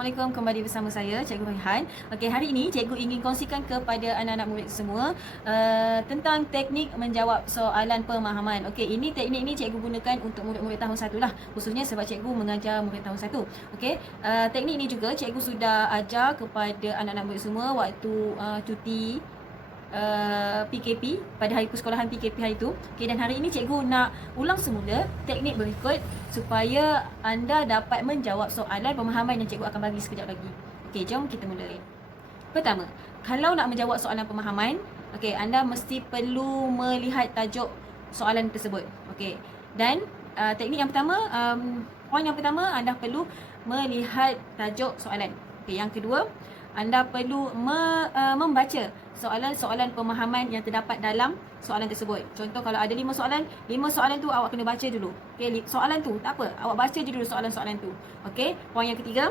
Assalamualaikum, kembali bersama saya Cikgu Rehan. Okey, hari ini cikgu ingin kongsikan kepada anak-anak murid semua tentang teknik menjawab soalan pemahaman. Okey, ini teknik ni cikgu gunakan untuk murid-murid tahun 1 lah, khususnya sebab cikgu mengajar murid tahun 1. Okey, teknik ni juga cikgu sudah ajar kepada anak-anak murid semua waktu cuti PKP pada hari persekolahan PKP hari itu. Okey, dan hari ini cikgu nak ulang semula teknik berikut supaya anda dapat menjawab soalan pemahaman yang cikgu akan bagi sekejap lagi. Okey, jom kita mula. Pertama, kalau nak menjawab soalan pemahaman, okey, anda mesti perlu melihat tajuk soalan tersebut. Okey, dan teknik yang pertama, poin yang pertama, anda perlu melihat tajuk soalan. Okey, yang kedua, anda perlu membaca soalan-soalan pemahaman yang terdapat dalam soalan tersebut. Contoh, kalau ada 5 soalan tu awak kena baca dulu. Okey, soalan tu tak apa, awak baca je dulu soalan-soalan tu. Okey, poin yang ketiga,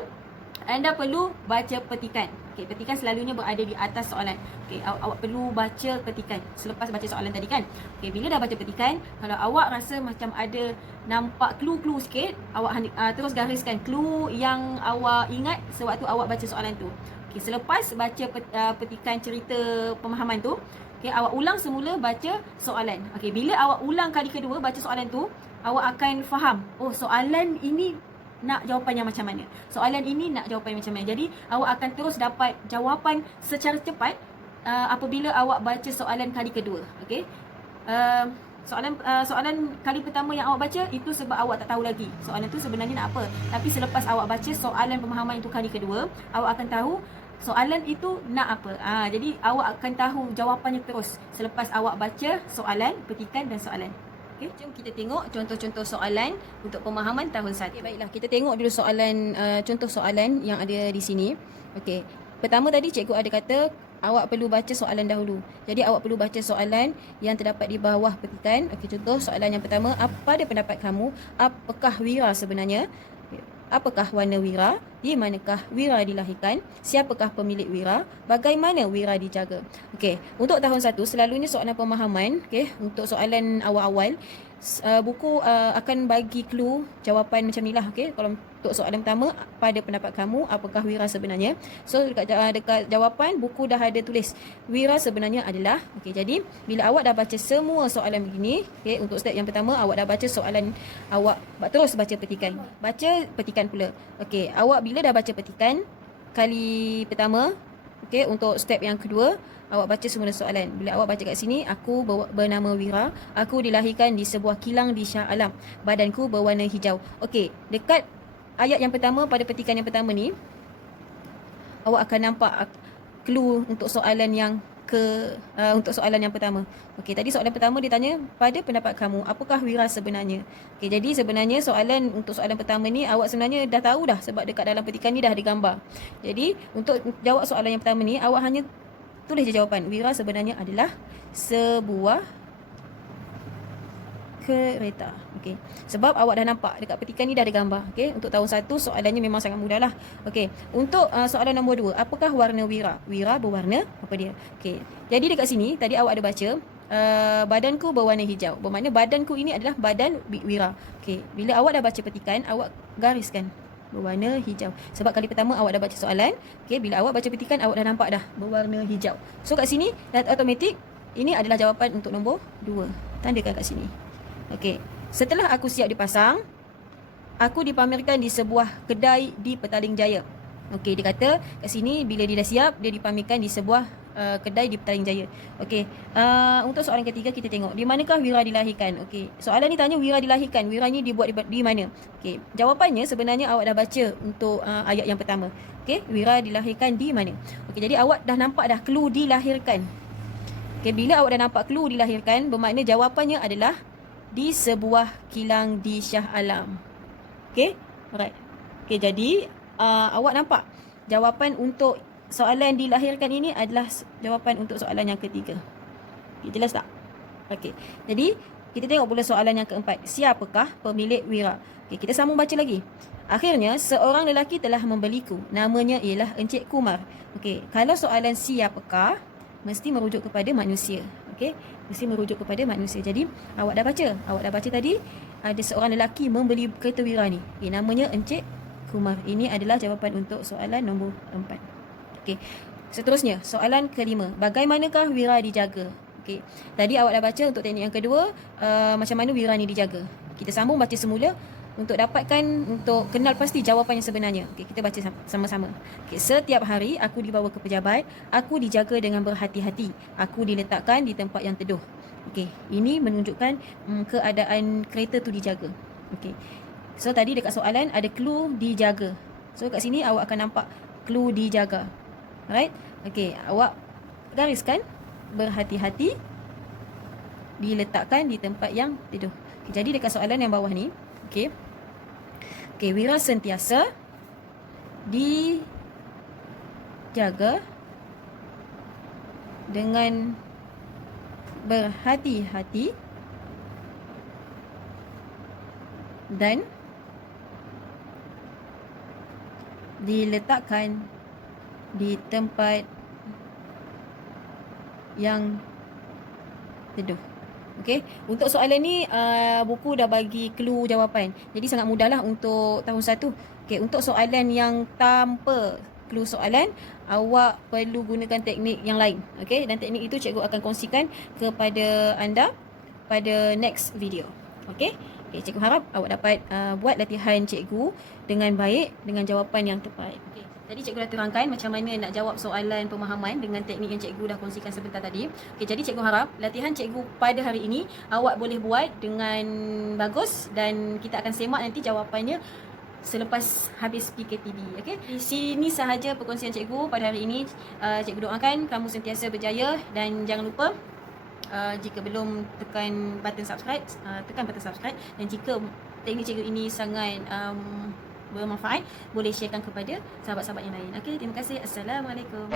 anda perlu baca petikan. Okey, petikan selalunya berada di atas soalan. Okey, awak perlu baca petikan selepas baca soalan tadi kan. Okey, bila dah baca petikan, kalau awak rasa macam ada nampak clue-clue sikit, awak terus gariskan clue yang awak ingat sewaktu awak baca soalan tu. Okey, selepas baca petikan cerita pemahaman tu, okey, awak ulang semula baca soalan. Okey, bila awak ulang kali kedua baca soalan tu, awak akan faham, oh soalan ini nak jawapan yang macam mana, soalan ini nak jawapan yang macam mana. Jadi awak akan terus dapat jawapan secara cepat apabila awak baca soalan kali kedua. Okey, soalan kali pertama yang awak baca itu sebab awak tak tahu lagi soalan tu sebenarnya nak apa. Tapi selepas awak baca soalan pemahaman itu kali kedua, awak akan tahu soalan itu nak apa. Jadi awak akan tahu jawapannya terus selepas awak baca soalan, petikan dan soalan. Okay, jom kita tengok contoh-contoh soalan untuk pemahaman tahun 1. Okay, baiklah, kita tengok dulu soalan, contoh soalan yang ada di sini. Okey, pertama tadi cikgu ada kata awak perlu baca soalan dahulu. Jadi awak perlu baca soalan yang terdapat di bawah petikan. Okey, contoh soalan yang pertama, pada pendapat kamu, apakah wira sebenarnya? Apakah warna wira? Di manakah wira dilahirkan? Siapakah pemilik wira? Bagaimana wira dijaga? Okey, untuk tahun 1 selalunya soalan pemahaman, okey, untuk soalan awal-awal buku akan bagi clue jawapan macam ni lah. Okey, kalau untuk soalan pertama, pada pendapat kamu, apakah wira sebenarnya? So dekat jawapan buku dah ada tulis wira sebenarnya adalah. Okey, jadi bila awak dah baca semua soalan begini, okey, untuk step yang pertama awak dah baca soalan, awak terus baca petikan. Baca petikan pula. Okey, awak bila dah baca petikan kali pertama, okey, untuk step yang kedua awak baca semula soalan. Bila awak baca kat sini, aku bernama Wira, aku dilahirkan di sebuah kilang di Shah Alam, badanku berwarna hijau. Okey, dekat ayat yang pertama pada petikan yang pertama ni, awak akan nampak clue untuk soalan yang untuk soalan yang pertama. Okey, tadi soalan pertama dia tanya, pada pendapat kamu, apakah wira sebenarnya? Okey, jadi sebenarnya soalan untuk soalan pertama ni awak sebenarnya dah tahu dah sebab dekat dalam petikan ni dah ada gambar. Jadi untuk jawab soalan yang pertama ni, awak hanya tulis je jawapan. Wira sebenarnya adalah sebuah kereta. Okey, sebab awak dah nampak dekat petikan ni dah ada gambar. Okey, untuk tahun 1 soalannya memang sangat mudah lah. Okey, untuk soalan nombor 2, apakah warna wira? Wira berwarna apa dia? Okey, jadi dekat sini tadi awak ada baca badanku berwarna hijau. Bermakna badanku ini adalah badan wira. Okey, bila awak dah baca petikan, awak gariskan berwarna hijau. Sebab kali pertama awak dah baca soalan, okey, bila awak baca petikan awak dah nampak dah berwarna hijau. So kat sini dah automatik ini adalah jawapan untuk nombor 2. Tandakan kat sini. Okey, setelah aku siap dipasang, aku dipamerkan di sebuah kedai di Petaling Jaya. Okey, dia kata kat sini bila dia dah siap, dia dipamerkan di sebuah kedai di Petaling Jaya. Okey, untuk soalan ketiga kita tengok, di manakah wira dilahirkan? Okey, soalan ni tanya wira dilahirkan. Wira ni dibuat di mana? Okey, jawapannya sebenarnya awak dah baca untuk ayat yang pertama. Okey, wira dilahirkan di mana? Okey, jadi awak dah nampak dah clue dilahirkan. Okey, bila awak dah nampak clue dilahirkan, bermakna jawapannya adalah di sebuah kilang di Shah Alam. Okey, alright. Okey, jadi awak nampak jawapan untuk soalan dilahirkan ini adalah jawapan untuk soalan yang ketiga. Okay, jelas tak? Okey, jadi kita tengok pula soalan yang keempat. Siapakah pemilik wira? Okey, kita sambung baca lagi. Akhirnya, seorang lelaki telah membeliku. Namanya ialah Encik Kumar. Okey, kalau soalan siapakah, mesti merujuk kepada manusia. Okey, mesti merujuk kepada manusia. Jadi, awak dah baca tadi ada seorang lelaki membeli kereta wira ni. Namanya Encik Kumar. Ini adalah jawapan untuk soalan nombor 4. Okey. Seterusnya, soalan kelima. Bagaimanakah Wira dijaga? Okey. Tadi awak dah baca untuk teknik yang kedua, macam mana Wira ni dijaga. Kita sambung baca semula untuk dapatkan, untuk kenal pasti jawapan yang sebenarnya. Okey, kita baca sama-sama. Okey, setiap hari aku dibawa ke pejabat, aku dijaga dengan berhati-hati. Aku diletakkan di tempat yang teduh. Okey, ini menunjukkan keadaan kereta tu dijaga. Okey. So tadi dekat soalan ada clue dijaga. So kat sini awak akan nampak clue dijaga. Alright? Okey, awak gariskan berhati-hati, diletakkan di tempat yang teduh. Okay, jadi dekat soalan yang bawah ni, okey. Okey, Wira sentiasa dijaga dengan berhati-hati dan diletakkan di tempat yang teduh. Okey, untuk soalan ni buku dah bagi clue jawapan. Jadi sangat mudahlah untuk tahun 1. Okey, untuk soalan yang tanpa clue soalan, awak perlu gunakan teknik yang lain. Okey, dan teknik itu cikgu akan kongsikan kepada anda pada next video. Okey. Okay, cikgu harap awak dapat buat latihan cikgu dengan baik, dengan jawapan yang tepat. Okay. Tadi cikgu dah terangkan macam mana nak jawab soalan pemahaman dengan teknik yang cikgu dah kongsikan sebentar tadi. Okay, jadi cikgu harap latihan cikgu pada hari ini awak boleh buat dengan bagus dan kita akan semak nanti jawapannya selepas habis PKTB. Okay. Di sini sahaja perkongsian cikgu pada hari ini. Cikgu doakan kamu sentiasa berjaya dan jangan lupa jika belum tekan button subscribe, tekan button subscribe, dan jika teknik cikgu ini sangat bermanfaat, boleh sharekan kepada sahabat-sahabat yang lain. Okey, terima kasih. Assalamualaikum.